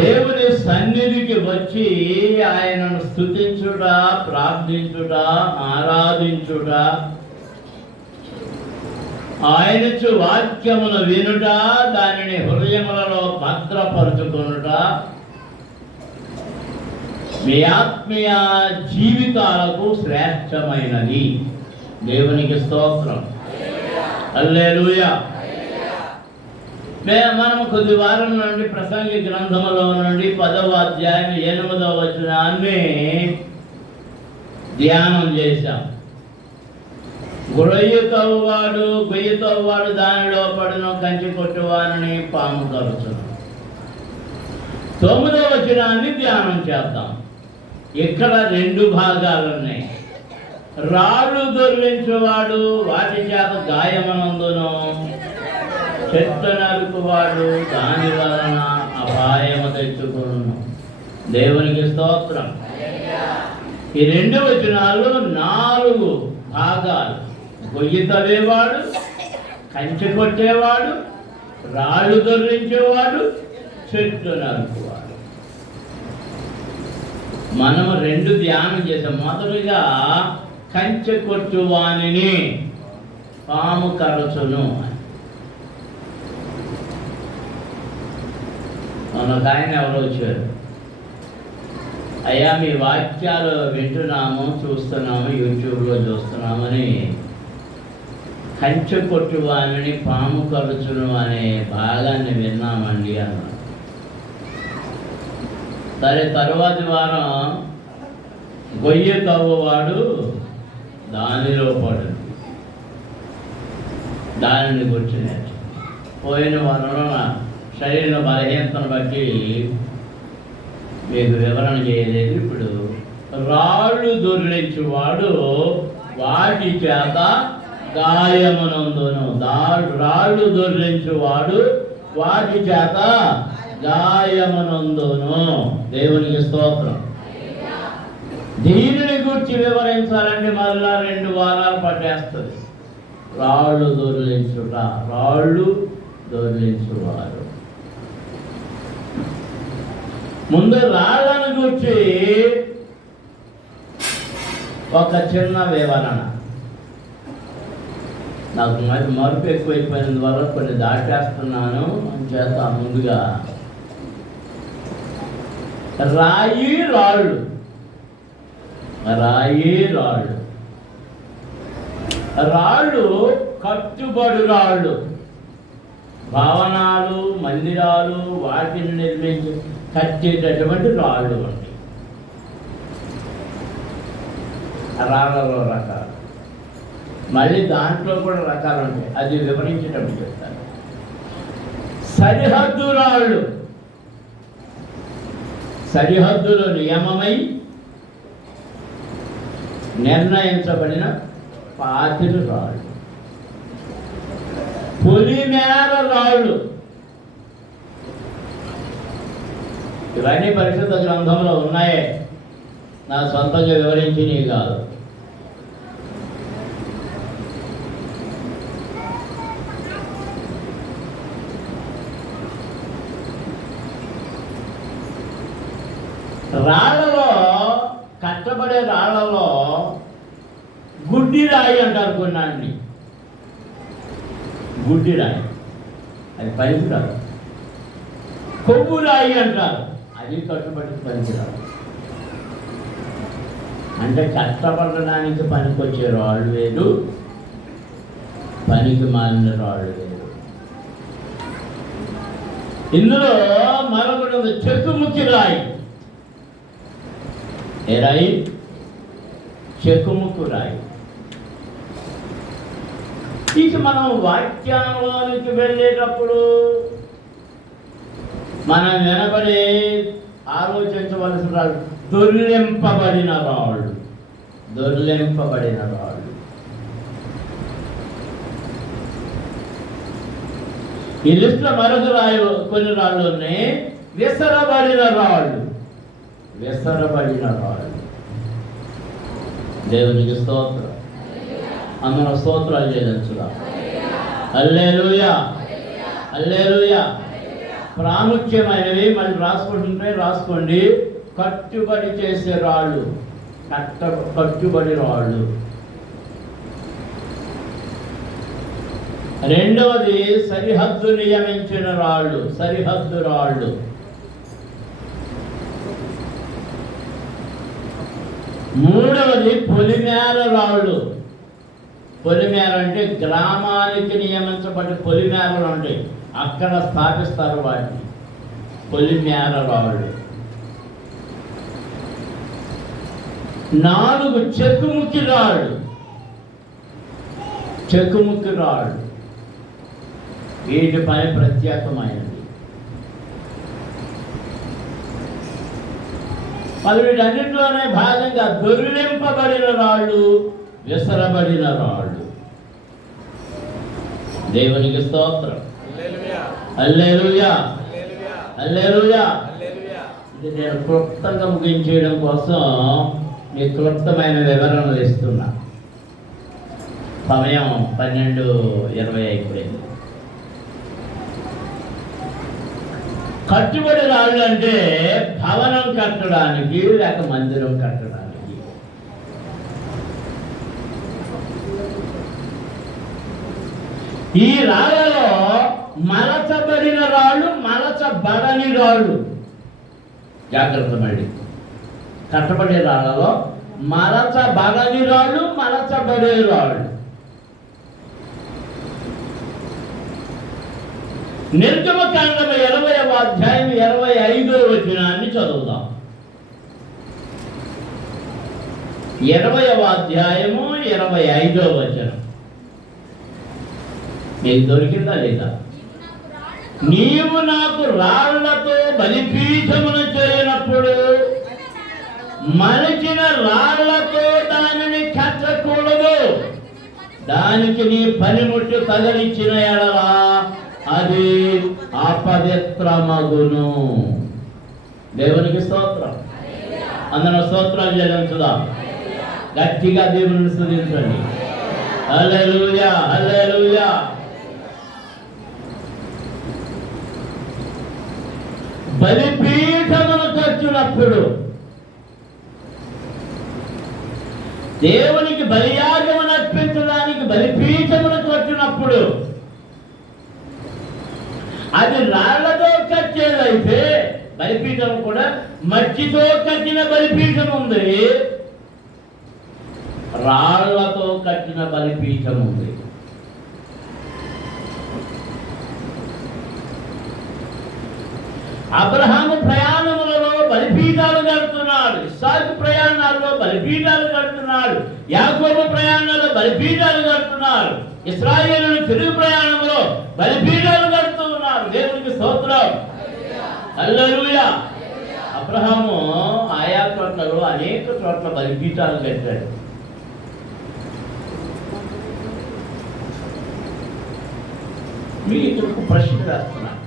దేవుని సన్నిధికి వచ్చి ఆయనను స్థుతించుట ప్రార్థించుట ఆరాధించుట ఆయనచు వాక్యమును వినుట దానిని హృదయములలో భద్రపరుచుకొనుట మీ ఆత్మీయ జీవితాలకు శ్రేష్టమైనది. దేవునికి స్తోత్రం. అల్లేలుయా మనం కొద్ది వారం నుండి ప్రసంగి గ్రంథములో నుండి పదవ అధ్యాయం ఎనిమిదవ వచనాన్ని ధ్యానం చేశాం. గొయ్యి తవ్వువాడు గొయ్యి తవ్వువాడు దానిలో పడును కంచి కొట్టువాని పాము కలుచును తొమ్మిదవ వచనాన్ని ధ్యానం చేద్దాం. ఇక్కడ రెండు భాగాలు ఉన్నాయి రాళ్ళు దొర్లించేవాడు వాటి చేత గాయమనందును. చెట్టు నరుకువాడు దాని వలన అపాయము తెచ్చుకును దేవునికి స్తోత్రం. ఈ రెండు వచనాలు నాలుగు భాగాలు. గొయ్యి తవ్వేవాడు కంచె కొట్టేవాడు రాళ్ళు దొరించేవాడు చెట్టు నరుకువాడు. మనం రెండు ధ్యానం చేసాం. మొదలుగా కంచె కొట్టువానిని పాము కరచును మనకు ఆయన ఎవరో వచ్చారు. అయ్యా మీ వాక్యాలు వింటున్నాము చూస్తున్నాము యూట్యూబ్లో చూస్తున్నామని కంచె కొట్టువాని పాము కలుచును అనే భాగాన్ని విన్నామండి అన్నాడు సరే తరువాతి వారం గొయ్య తవ్వవాడు దానిలో పడు. దానిని గురించి నేర్చు. పోయిన వారంలో శరీర బలహీనతను బట్టి మీకు వివరణ చేయలేదు. ఇప్పుడు రాళ్ళు దొర్లించువాడు వాటి చేత గాయమునందును. దా- రాళ్ళు దొర్లించువాడు వాటి చేత గాయమునందును. దేవునికి స్తోత్రం. దీనిని గురించి వివరించాలంటే మరలా రెండు వారాలు పట్టేస్తుంది. రాళ్ళు దొరికించుట రాళ్ళు దొర్లించువారు ముందు రాళ్ళను చూచి ఒక చిన్న వివరణ నాకు మరి మరుపు ఎక్కువైపోయిన వల్ల కొన్ని దాటేస్తున్నాను అని చేత ముందుగా. రాయి రాళ్ళు. రాయి రాళ్ళు. రాళ్ళు కట్టుబడి రాళ్ళు. భవనాలు మందిరాలు వాటిని నిర్మించారు కట్టేటటువంటి రాళ్ళు ఉంటాయి రాళ్ళలో రకాలు. మళ్ళీ దాంట్లో కూడా రకాలు ఉంటాయి. అది వివరించేటప్పుడు చెప్తాను. సరిహద్దు రాళ్ళు. సరిహద్దులు నియమమై నిర్ణయించబడిన పాతిరు రాళ్ళు. పొలిమేర రాళ్ళు. ఇవన్నీ పరిశుద్ధ గ్రంథంలో ఉన్నాయే. నా సొంతంగా వివరించినవి కాదు. రాళ్ళలో కట్టబడే రాళ్ళలో గుడ్డి రాయి అంటారు కొన్నాన్ని గుడ్డి రాయి అది పనికిరాదు కొవ్వు రాయి అంటారు. అది కట్టుబడి పనికిరాదు అంటే కష్టపడడానికి పనికొచ్చే రాళ్ళు వేరు పనికి మారిన రాళ్ళు వేరు. ఇందులో మరొకటి ఉంది చెక్కుముక్కి రాయి ఏ రాయి చెక్కుముక్కు రాయి ఇక మనం వాక్యంలోనికి వెళ్ళేటప్పుడు మనం వినబడే ఆలోచించవలసిన రాళ్ళు దొర్లింపబడిన రాళ్ళు. దొర్లింపబడిన రాళ్ళు. ఈ లిస్టులో మరొక రాయి కొన్ని రాళ్ళు ఉన్నాయి. విసరబడిన రాళ్ళు. విసరబడిన రాళ్ళు. దేవునికి స్తోత్రం. అందరం స్తోత్రాలు చేయదలుచుగా అల్లేలుయా అల్లేలుయా ప్రాముఖ్యమైనవి మళ్ళీ రాసుకుంటుంటే రాసుకోండి. కట్టుబడి చేసే రాళ్ళు. కట్ట కట్టుబడి రాళ్ళు. రెండవది సరిహద్దు నియమించిన రాళ్ళు. సరిహద్దు రాళ్ళు. మూడవది పొలిమేర రాళ్ళు. పొలిమేర అంటే గ్రామానికి నియమించబడి పొలిమేరలు ఉంటాయి అక్కడ స్థాపిస్తారు వాటిని. పొలిమేర రాళ్ళు నాలుగు చెక్కుముక్కి రాళ్ళు చెక్కుముక్కి రాళ్ళు వీటి పని ప్రత్యేకమైనది. మరి వీటన్నింటిలోనే భాగంగా దొరిలింపబడిన రాళ్ళు విసరబడిన రాళ్ళు. దేవునికి స్తోత్రం. అల్లేలుయా. అల్లేలుయా. ఇది నేను క్లుప్తంగా ముగించేయడం కోసం మీకు క్లుప్తమైన వివరణలు ఇస్తున్నా. సమయం పన్నెండు ఇరవై అయిపోయింది. కట్టుబడి రాళ్ళు అంటే భవనం కట్టడానికి లేక మందిరం కట్టడానికి. ఈ రాళ్ళలో మలచబడిన రాళ్ళు మలచబడని రాళ్ళు. జాగ్రత్త మళ్ళీ. కట్టబడే రాళ్ళలో మలచబడని రాళ్ళు మలచబడే రాళ్ళు. నిర్గమ కాండము ఇరవై అధ్యాయం ఇరవై ఐదో వచనాన్ని చదువుదాం. ఇరవయవ అధ్యాయము ఇరవై ఐదో వచనం. నీకు దొరికిందా లేదా? నీవు నాకు రాళ్ళతో బలిపీఠమును చేయనప్పుడు మలిచిన రాళ్ళతో దానిని కట్టకూడదు. దానికి నీ పనిముట్టు తగలించిన ఎడలా అది అపవిత్రమగును. దేవునికి స్తోత్రం. అందరం స్తోత్రాలు చెల్లించుదాం? గట్టిగా దేవుని స్థుతించండి. హల్లెలూయా హల్లెలూయా. బలిపీఠములకు వచ్చినప్పుడు దేవునికి బలియాగమును అర్పించడానికి బలిపీఠములకు వచ్చినప్పుడు అది రాళ్ళతో కట్టేదైతే బలిపీఠం కూడా మట్టితో కట్టిన బలిపీఠం ఉంది. రాళ్ళతో కట్టిన బలిపీఠం ఉంది. అబ్రహాము ప్రయాణములలో బలిపీఠాలు కడుతున్నాడు ఇస్సాకు ప్రయాణాల్లో బలిపీఠాలు కడుతున్నాడు యాకోబు ప్రయాణాల్లో బలిపీఠాలు కడుతున్నారు ఇస్రాయేలు తిరుగు ప్రయాణంలో బలిపీఠాలు కడుతూ ఉన్నారు దేవునికి స్తోత్రం. హల్లెలూయా. అబ్రహాము ఆయా చోట్లలో అనేక చోట్ల బలిపీఠాలు కట్టాడు. మీకు ప్రశ్న వేస్తున్నాను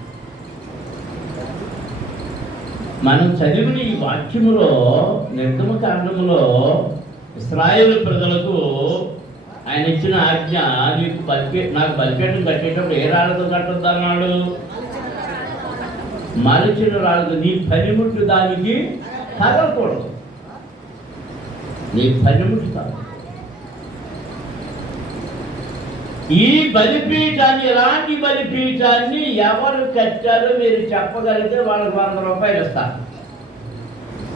మనం చదివిన ఈ వాక్యములో నిర్గమ కారణములో ఇస్రాయేల్ ప్రజలకు ఆయన ఇచ్చిన ఆజ్ఞ నీకు బలిపే నాకు బలిపేటను కట్టేటప్పుడు ఏ రాళ్ళతో కట్టొద్దు అన్నాడు మరచిన రాళ్ళతో నీ పనిముట్టు దానికి తగలకూడదు నీ పనిముట్టు తగ ఈ బలిపీఠాన్ని ఎలాంటి బలిపీఠాన్ని ఎవరు కట్టారో మీరు చెప్పగలిగితే వాళ్ళకి వంద రూపాయలు ఇస్తారు.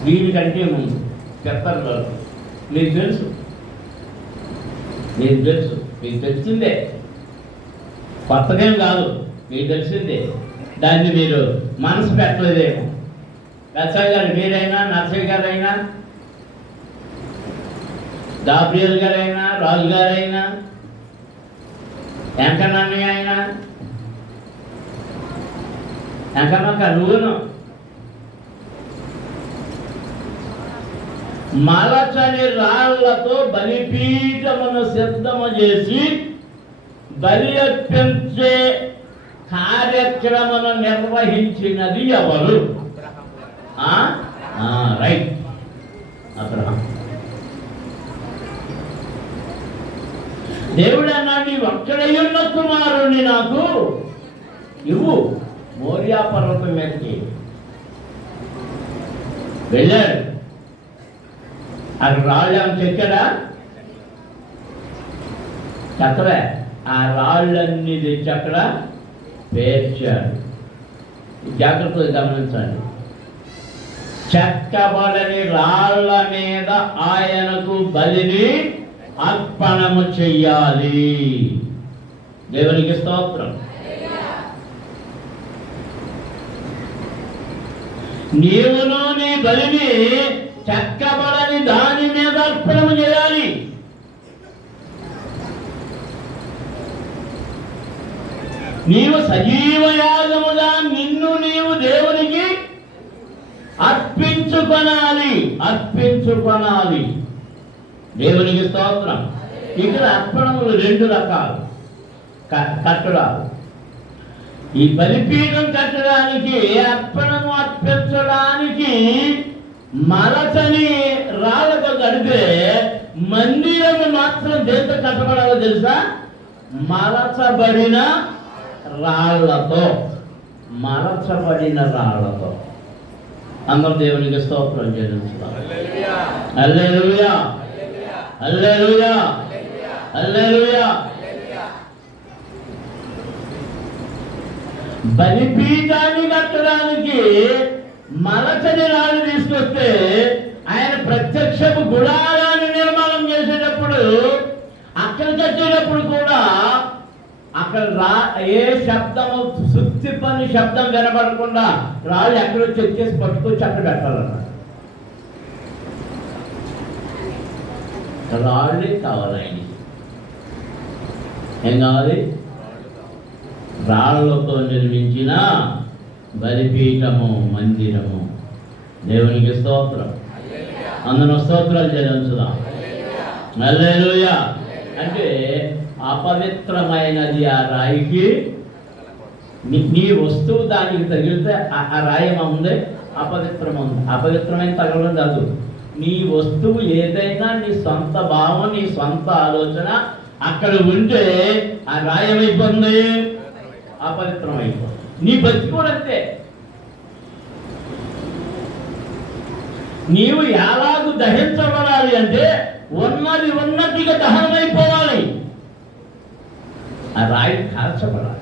దీనికంటే ముందు చెప్తారు మీకు తెలుసు. మీకు తెలుసు. మీకు తెలిసిందే. కొత్తదేం కాదు మీకు తెలిసిందే. దాన్ని మీరు మనసు పెట్టలేదేమో. వెచ్చయ్య గారు మీరైనా నర్సయ్య గారైనా గాబ్రియల్ గారైనా రాజు గారైనా వెంకన్నయ్య అయినా వెంకన్నక్క నువ్వును మలచని రాళ్ళతో బలిపీఠమును సిద్ధము చేసి బలి అర్పించే కార్యక్రమను నిర్వహించినది ఎవరు? రైట్. అబ్రహం. దేవుడు అన్నాడు నీ ఒక్కడయ్యున్న కుమారుణ్ణి నాకు ఇవ్వు. మోరియా పర్వతం మీదకి వెళ్ళాడు. అక్కడ రాళ్ళు ఏమైనా చెక్కడా? చెక్కలే. ఆ రాళ్ళన్నీ తెచ్చి అక్కడ పేర్చాడు. జాగ్రత్తగా గమనించండి చెక్కబడని రాళ్ళ మీద ఆయనకు బలిని అర్పణము చెయ్యాలి. దేవునికి స్తోత్రం. నీవును నీ బలిని చెక్కబడని దాని మీద అర్పణము చేయాలి. నీవు సజీవ యాగముగా నిన్ను నీవు దేవునికి అర్పించుకొనాలి. అర్పించుకొనాలి. దేవునికి స్తోత్రం. ఇక్కడ అర్పణములు రెండు రకాలు. కట్టడాలు ఈ బలిపీఠం కట్టడానికి అర్పణము అర్పించడానికి మలచని రాళ్ళతో కడితే మందిరము మాత్రం దేంతో కట్టబడాలో తెలుసా? మలచబడిన రాళ్ళతో మలచబడిన రాళ్ళతో అందరూ దేవునికి స్తోత్రం చెల్లించుతాం హల్లెలూయా. హల్లెలూయా. బలిపీఠాన్ని కట్టడానికి మలచని రాళ్ళు తీసుకొస్తే ఆయన ప్రత్యక్షపు గుడారాన్ని నిర్మాణం చేసేటప్పుడు అక్కడికి వచ్చేటప్పుడు కూడా అక్కడ రా ఏ శబ్దము సుత్తి పని శబ్దం వినపడకుండా రాళ్ళు ఎక్కడో చెక్కేసి పట్టుకొచ్చి అక్కడ పెట్టాలన్నమాట. రాళ్ళే కావాలి ఆయనకి ఏం కావాలి? రాళ్ళతో నిర్మించిన బలిపీఠము మందిరము. దేవునికి స్తోత్రం. అందులో స్తోత్రాలు చెల్లించుదాం. హల్లెలూయా. అంటే అపవిత్రమైనది ఆ రాయికి. నీ వస్తువు దానికి తగిలితే ఆ- ఆ రాయి ఏమో ఉంది అపవిత్రం ఉంది అపవిత్రమైన తగలడం కాదు. నీ వస్తువు ఏదైనా నీ సొంత భావం నీ సొంత ఆలోచన అక్కడ ఉంటే ఆ రాయి ఏమైపోతుంది అపవిత్రం అయిపోతుంది నీ బతి కూడా అంతే. నీవు ఎలాగు దహించబడాలి అంటే ఉన్నది ఉన్నట్టుగా దహనమైపోవాలి. ఆ రాయి కాల్చబడాలి.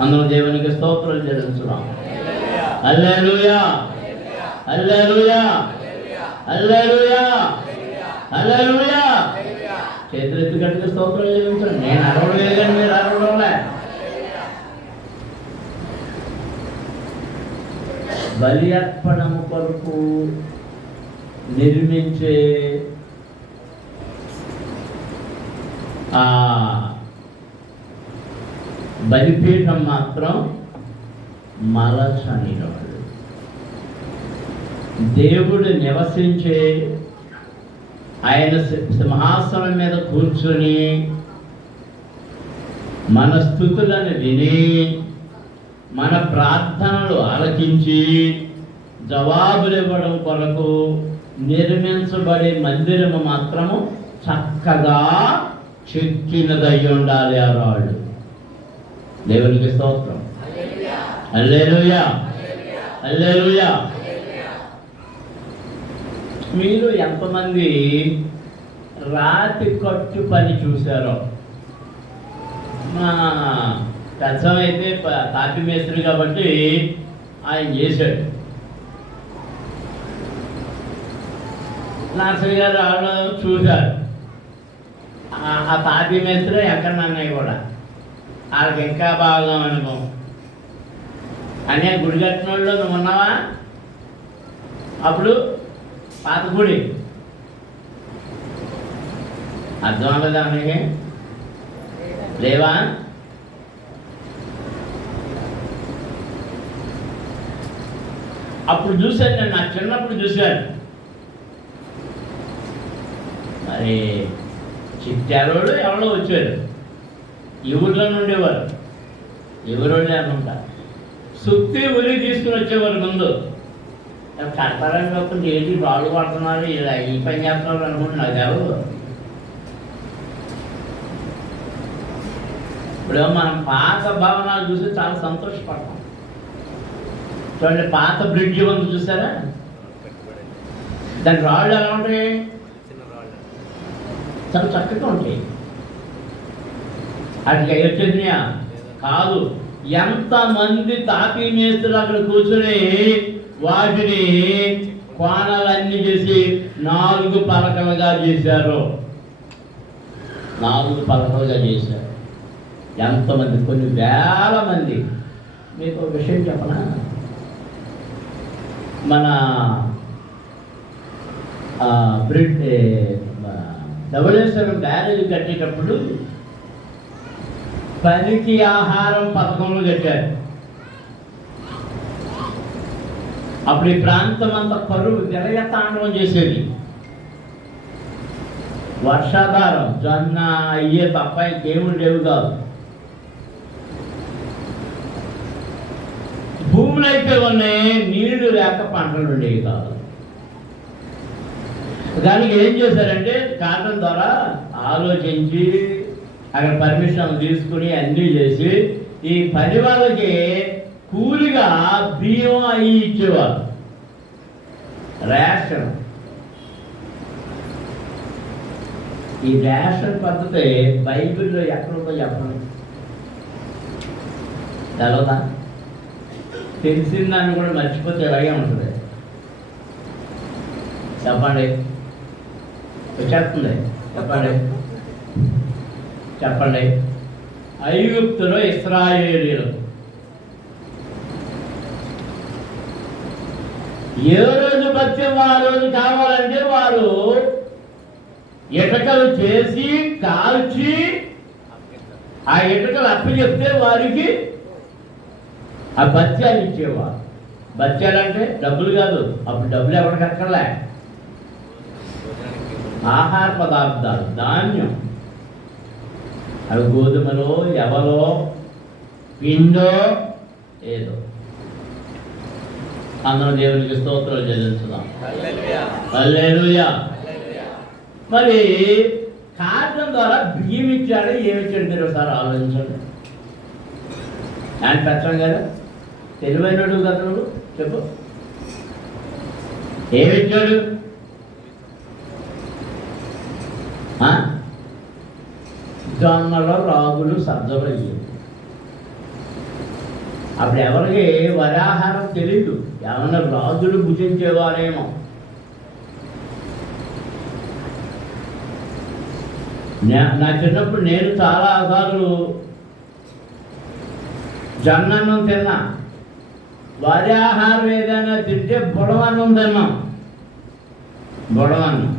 అందులో దేవునికి స్తోత్రాలు చెల్లించున్నాం అల్లెలుయా అల్లెలుయా అల్లెలుయా చేతులెత్తి గట్టిగా స్తోత్రాలు చెల్లించండి. నేను అరవలేదు కానీ మీరు అరవడంలే. బలి అర్పణము కొరకు నిర్మించే ఆ బలిపీఠం మాత్రం మలచని రాళ్ళు దేవుడు నివసించే ఆయన సింహాసనం మీద కూర్చొని మన స్థుతులను విని మన ప్రార్థనలు ఆలకించి జవాబులు ఇవ్వడం కొరకు నిర్మించబడే మందిరము మాత్రము చక్కగా చెక్కినదై ఉండాలి ఆ రాళ్ళు. దేవునికి స్తోత్రం. అల్లేలుయా అల్లేలుయా మీరు ఎంతమంది రాతి కట్టు పని చూశారో? మా పెద్దమైతే ప- తాపి మేస్త్రి కాబట్టి ఆయన చేశాడు. నర్సరి గారు రావడం చూశారు. ఆ- తాపి మేస్త్రి ఎక్కడ అన్నయ్య కూడా? వాళ్ళకి ఇంకా బాగా అనుకో అనే గుడి కట్టిన వాళ్ళు నువ్వు ఉన్నావా? అప్పుడు పాత గుడి అర్థం అవ్వదా నీకు లేవా? అప్పుడు చూశాను నేను నా చిన్నప్పుడు చూశాను. మరి చిట్టారోడు ఎవరో వచ్చారు ఈ ఊర్లో ఉండేవారు. ఎవరోళ్ళే అనుకుంటా సుత్తి ఉరి తీసుకుని వచ్చేవారు ముందు. కడతారని కాకుండా ఏంటి రాళ్ళు పడుతున్నారు ఇలా ఈ పని చేస్తున్నారు అనుకుంటున్నారు కావు ఇప్పుడు మనం పాత భవనాలు చూసి చాలా సంతోషపడతాం చూడండి పాత బ్రిడ్జ్ ఉంది చూసారా దాని రాళ్ళు ఎలా ఉంటాయి చాలా చక్కగా ఉంటాయి అట్లా వచ్చినాయా కాదు ఎంతమంది తాపీ మేస్తులు అక్కడ కూర్చుని వాటిని కోణాలన్నీ చేసి నాలుగు పలకలుగా చేశారు. నాలుగు పలకలుగా చేశారు. ఎంతమంది? కొన్ని వేల మంది. మీకు ఒక విషయం చెప్పనా? మన మన ధవళేశ్వరం బ్యారేజ్ కట్టేటప్పుడు పనికి ఆహారం పథకంలో కట్టారు. అప్పుడు ఈ ప్రాంతం అంతా కరువు తాండవం చేసేది. వర్షాధారం జొన్న అయ్యే తప్ప ఇంకేమి లేవు కాదు. భూములు అయితే ఉన్నాయి నీళ్ళు లేక పంటలు ఉండేవి కాదు. దానికి ఏం చేశారంటే కాటన్ ద్వారా ఆలోచించి అక్కడ పర్మిషన్ తీసుకుని అన్నీ చేసి ఈ పని వాళ్ళకి కూలిగా బియ్యం అవి ఇచ్చేవారు? రేషన్. ఈ రేషన్ పద్ధతి బైబిల్లో ఎక్కడుందో చెప్పండి. తెలవదా? తెలిసిన దాన్ని కూడా మర్చిపోతే ఎలాగే ఉంటుంది. చెప్పండి. వచ్చేస్తుంది చెప్పండి. చెప్పండి. ఐగుప్తులో ఇస్రాయేలీలకు ఏ రోజు భక్త్యం ఆ రోజు కావాలంటే వారు ఇటకలు చేసి కాల్చి ఆ ఇటకలు అప్పచెప్తే వారికి ఆ బత్యాలు ఇచ్చేవారు. బత్యాలు అంటే డబ్బులు కాదు అప్పుడు డబ్బులు ఎవరికి అక్కర్లే ఆహార పదార్థాలు ధాన్యం. అవి గోధుమలో ఎవలో పిండో ఏదో. అందరం దేవునికి స్తోత్రాలు చెల్లించుదాం. మరి కారణం ద్వారా బియ్యం ఇచ్చాడు ఏమి ఇచ్చాడు మీరు ఒకసారి ఆలోచించండి. ఆయన పెట్టడం గారు తెలివైనడు కదా నువ్వు చెప్పు ఏమిచ్చాడు? జొన్నల రాగులు సజ్జలు అయ్యేవి అప్పుడు ఎవరికి వరాహారం తెలియదు ఏమన్నా రాజులు భుజించేవారేమో. నా చిన్నప్పుడు నేను చాలా సార్లు జొన్నన్నం తిన్నా. వారి ఆహారం ఏదైనా తింటే బుడవన్నం తిన్నాం. బుడవన్నం.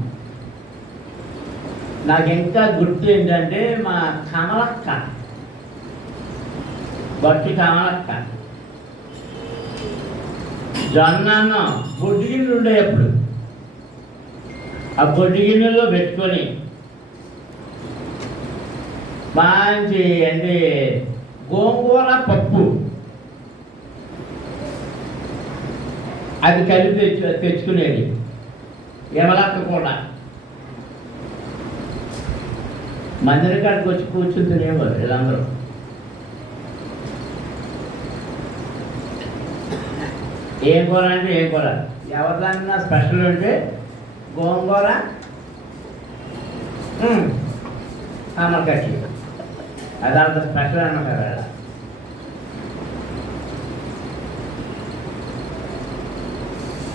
నాకు ఇంకా గుర్తు ఏంటంటే మా కమలక్క బట్టి కమలక్క. జొన్నన్నం బొడ్డు గిన్నెలు ఉండే అప్పుడు. ఆ బొడ్డు పెట్టుకొని మంచి అంటే గోంగూర పప్పు. అది కలిపి తెచ్చు తెచ్చుకునేది. యమలక్క కూడా మందిర కాడికి వచ్చి కూర్చుని వీళ్ళందరూ. ఏం కూర అంటే ఏం కూర? ఎవరిదన్నా స్పెషల్ అంటే గోంగూర ఆమకచ్చి అదంత స్పెషల్ అన్నమాట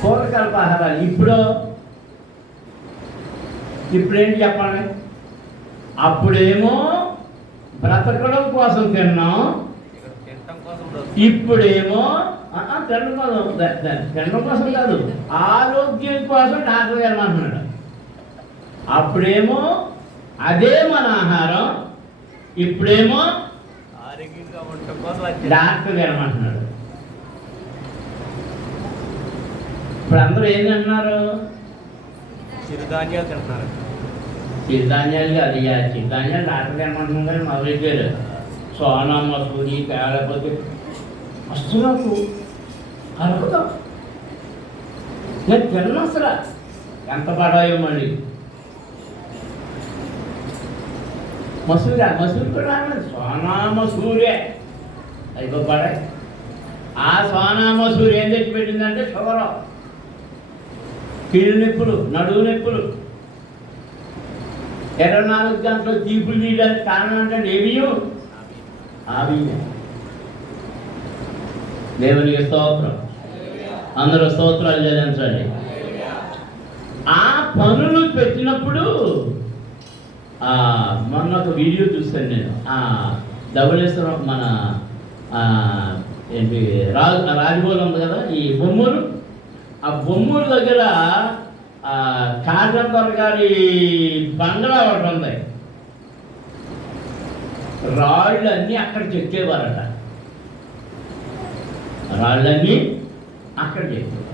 పూర్వకల్ప ఆహారాలు. ఇప్పుడు ఇప్పుడేంటి చెప్పండి అప్పుడేమో బ్రతకడం కోసం తిన్నాం. ఇప్పుడేమో తినడం కోసం తినడం కోసం కాదు ఆరోగ్యం కోసం డాక్టర్ గారు అంటున్నాడు అప్పుడేమో అదే మన ఆహారం ఇప్పుడేమో డాక్టర్ గారు అంటున్నాడు ఇప్పుడు అందరూ ఏం తింటున్నారు? చిరుధాన్యాలు తింటున్నారు. చిరుధాన్యాలు కాదు ఇక చిరుధాన్యాలు డాక్టర్ గారు అంటున్నాం కానీ మొదలెట్టారు సోనా మసూరి లేకపోతే అసలు అద్భుతం. నేను తిన్న అసలు? ఎంత పడాయో మళ్ళీ. మసూరి మసూరి కూడా సోనా మసూరే అయిపో పడాయి ఆ సోనామసూరి ఏం తెచ్చిపెట్టిందంటే షుగర్. కీళ్ళు నొప్పులు నడువు నొప్పులు. ఇరవై నాలుగు గంటలు తీపులు తీయడానికి కారణం అంటే ఏమీ ఆవియే దేవునికి స్తోత్రం. అందరూ స్తోత్రాలు చెల్లించండి. ఆ పనులు పెట్టినప్పుడు ఆ, మొన్న ఒక వీడియో చూశాను నేను. ఆ ధవళేశ్వరం మన ఏంటి రాజు రాజభవన్ ఉంది కదా ఈ బొమ్మూరు. ఆ బొమ్మూరు దగ్గర ఆ, కాటంబర్ గారి బంగ్లా ఒకటి ఉంది. రాళ్ళు అన్నీ అక్కడ చెక్కేవారట. రాళ్ళన్నీ అక్కడ చెక్కేవారు